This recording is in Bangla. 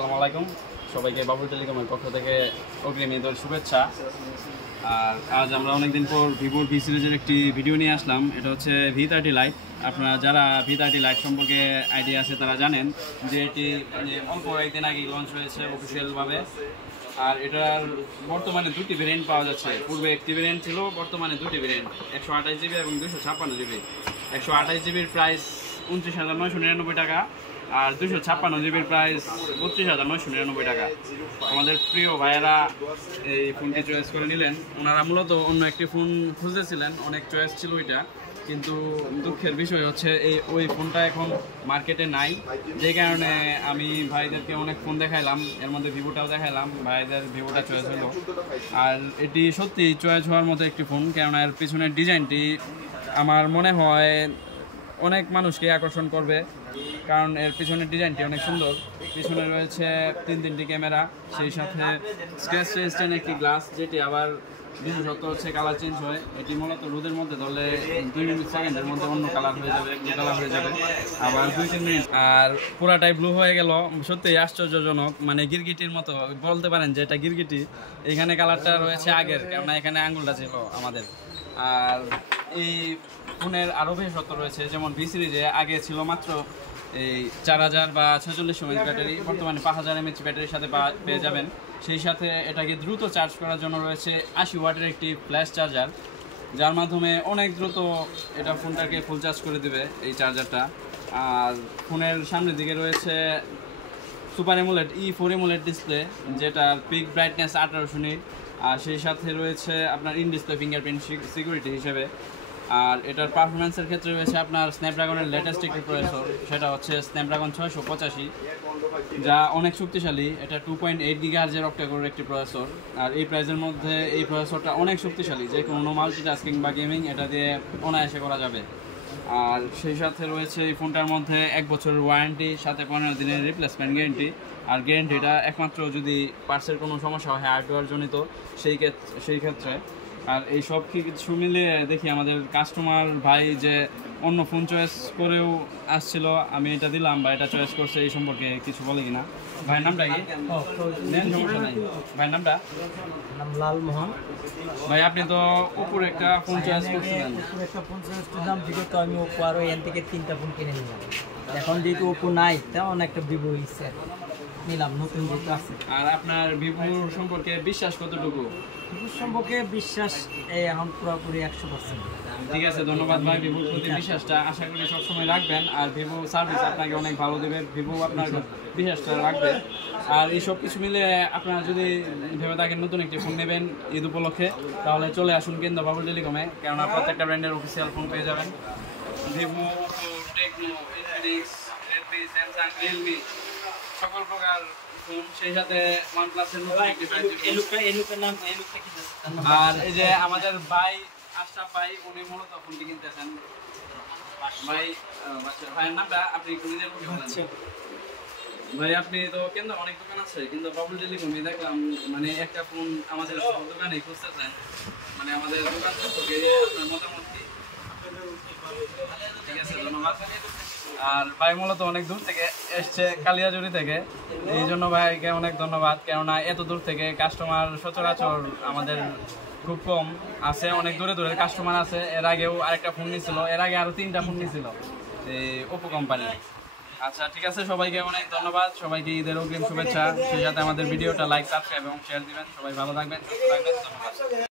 আসসালামু আলাইকুম সবাইকে বাবুল টেলিকমের পক্ষ থেকে অগ্রিম ঈদের শুভেচ্ছা। আর আজ আমরা অনেকদিন পর ভিভোর ভি সিরিজের একটি ভিডিও নিয়ে আসলাম। এটা হচ্ছে V30 লাইট। আপনারা যারা V30 লাইট সম্পর্কে আইডিয়া আছে তারা জানেন যে এটি অল্প একদিন আগে লঞ্চ হয়েছে অফিসিয়ালভাবে। আর এটার বর্তমানে দুটি ভেরিয়েন্ট পাওয়া যাচ্ছে। পূর্বে একটি ভেরিয়েন্ট ছিল, বর্তমানে দুটি ভেরিয়েন্ট, 128 জিবি এবং 256 জিবি। 128 জিবির প্রাইস 29,999 টাকা আর 256 জিবির প্রাইস 32,999 টাকা। আমাদের প্রিয় ভাইয়েরা এই ফোনটি চয়েস করে নিলেন। ওনারা মূলত অন্য একটি ফোন খুঁজতেছিলেন, অনেক চয়েস ছিল ওইটা, কিন্তু দুঃখের বিষয় হচ্ছে ওই ফোনটা এখন মার্কেটে নাই। যে কারণে আমি ভাইদেরকে অনেক ফোন দেখাইলাম, এর মধ্যে ভিভোটাও দেখাইলাম, ভাইদের ভিভোটা চয়েস হলো। আর এটি সত্যি চয়েস হওয়ার মতো একটি ফোন, কেননা এর পিছনের ডিজাইনটি আমার মনে হয় অনেক মানুষকে আকর্ষণ করবে, কারণ এর পিছনের ডিজাইনটি অনেক সুন্দর। পিছনে রয়েছে তিনটি ক্যামেরা, সেই সাথে স্ক্র্যাচ রেজিস্ট্যান্ট একটি গ্লাস, যেটি আবার বিশেষত হচ্ছে কালার চেঞ্জ হয়। এটি মূলত রোদের মধ্যে ধরলে 2 সেকেন্ডের মধ্যে অন্য কালার হয়ে যাবে, ব্লু কালার হয়ে যাবে, আবার 2-3 মিনিট আর পুরাটাই ব্লু হয়ে গেল। সত্যিই আশ্চর্যজনক, মানে গিরগিটির মতো বলতে পারেন যে এটা গিরগিটি। এখানে কালারটা রয়েছে আগের, কেননা এখানে আঙুলটা ছিল আমাদের। আর এই ফোনের আরও বিশেষত্ব রয়েছে, যেমন ভি সিরিজে আগে ছিল মাত্র এই 4000 বা 4600 mAh ব্যাটারি, বর্তমানে 5000 mAh ব্যাটারির সাথে পেয়ে যাবেন। সেই সাথে এটাকে দ্রুত চার্জ করার জন্য রয়েছে 80 ওয়াটের একটি ফ্ল্যাশ চার্জার, যার মাধ্যমে অনেক দ্রুত এটা ফোনটাকে ফুল চার্জ করে দেবে এই চার্জারটা। আর ফোনের সামনের দিকে রয়েছে super AMOLED E4 AMOLED display, যেটার পিক ব্রাইটনেস 1800 নিট। আর সেই সাথে রয়েছে আপনার ইন ডিসপ্লে ফিঙ্গারপ্রিন্ট সিকিউরিটি হিসেবে। আর এটার পারফরমেন্সের ক্ষেত্রে রয়েছে আপনার স্ন্যাপড্রাগনের লেটেস্ট একটি প্রসেসর, সেটা হচ্ছে স্ন্যাপড্রাগন 685, যা অনেক শক্তিশালী। এটা 2.8 গিগাহার্জের অক্টা-কোরের একটি প্রসেসর। আর এই প্রাইসের মধ্যে এই প্রসেসরটা অনেক শক্তিশালী, যে কোনো মাল্টিটাস্কিং বা গেমিং এটা দিয়ে অনায়াসে করা যাবে। আর সেই সাথে রয়েছে এই ফোনটার মধ্যে 1 বছরের ওয়ারেন্টি, সাথে 15 দিনের রিপ্লেসমেন্ট গ্যারেন্টি। আর গ্যারেন্টিটা একমাত্র যদি পার্টসের কোনো সমস্যা হয় হার্ডওয়্যার জনিত সেই ক্ষেত্রে। আর এই সব কিছু মিলিয়ে দেখি আমাদের কাস্টমার ভাই যে অন্য ফোন চয়েস করেও আসছিল, আমি এটা দিলাম বা এটা চয়েস করছে, এই সম্পর্কে কিছু বলে কিনা? ভাইয়ের নামটা কি? সমস্যা নাই। ভাইয়ের নামটা? লালমোহন। ভাই আপনি তো উপরে একটা ফোন চয়েস করছিলেন। উপরে একটা ফোন চয়েস করলাম, বিগত আমি ওপো আরও এন থেকে 3টা ফোন কিনে নিলাম। এখন যেহেতু ওপো নাই, তেমন একটা ভিভো ইচ্ছে নিলাম, নতুন যেহেতু আছে। আর আপনার ভিভোর সম্পর্কে বিশ্বাস কতটুকু? ভিভোর সম্পর্কে বিশ্বাস এখন পুরোপুরি 100%। ঠিক আছে, ধন্যবাদ ভাই। ভিভোর প্রতি বিশ্বাসটা আশা করি সবসময় রাখবেন, আর ভিভো সার্ভিস আপনাকে অনেক ভালো দেবে, ভিভো আপনার বিশ্বাসটা রাখবে। আর এই সব কিছু মিলে আপনারা যদি ভেবে থাকেন নতুন একটি ফোন নেবেন ঈদ উপলক্ষে, তাহলে চলে আসুন কেন্দ্র বাবুল টেলিকমে, কেননা প্রত্যেকটা ব্র্যান্ডের অফিসিয়াল ফোন পেয়ে যাবেন। Vivo, Oppo, Tecno, Infinix, Redmi, Samsung, Realme, সকল প্রকার ফোন, সেই সাথে ওয়ানপ্লাসের নতুন একটি আর এই যে আমাদের ভাই আশরাফ ভাই, উনি মূলত ফোনটি কিনতেছেন। ভাই ভাইয়ের নামটা আপনি একটু নিজের মুখে বলেন। ভাই আপনি তো কেন্দ্র অনেক দোকান আছে, কিন্তু বাবুল টেলিকমে দেখলাম মানে একটা ফোন আমাদের দোকানে খুঁজতেছেন, মানে আমাদের দোকান থেকে আপনার মতামত কি? ঠিক আছে, ধন্যবাদ। আর ভাই মূলত অনেক দূর থেকে এসছে, কালিয়াজুড়ি থেকে, এই জন্য ভাইকে অনেক ধন্যবাদ, কেননা এত দূর থেকে কাস্টমার সচরাচর আমাদের খুব কম আছে, অনেক দূরে দূরের কাস্টমার আছে। এর আগেও আরেকটা ফোন নিয়েছিল, এর আগে আরও 3টা ফোন নিয়েছিল এই ওপো কোম্পানি। আচ্ছা ঠিক আছে, সবাইকে অনেক ধন্যবাদ, সবাইকে ঈদের অগ্রিম শুভেচ্ছা। সেই সাথে আমাদের ভিডিওটা লাইক, সাবস্ক্রাইব এবং শেয়ার দিবেন। সবাই ভালো থাকবেন, সুস্থ থাকবেন, ধন্যবাদ।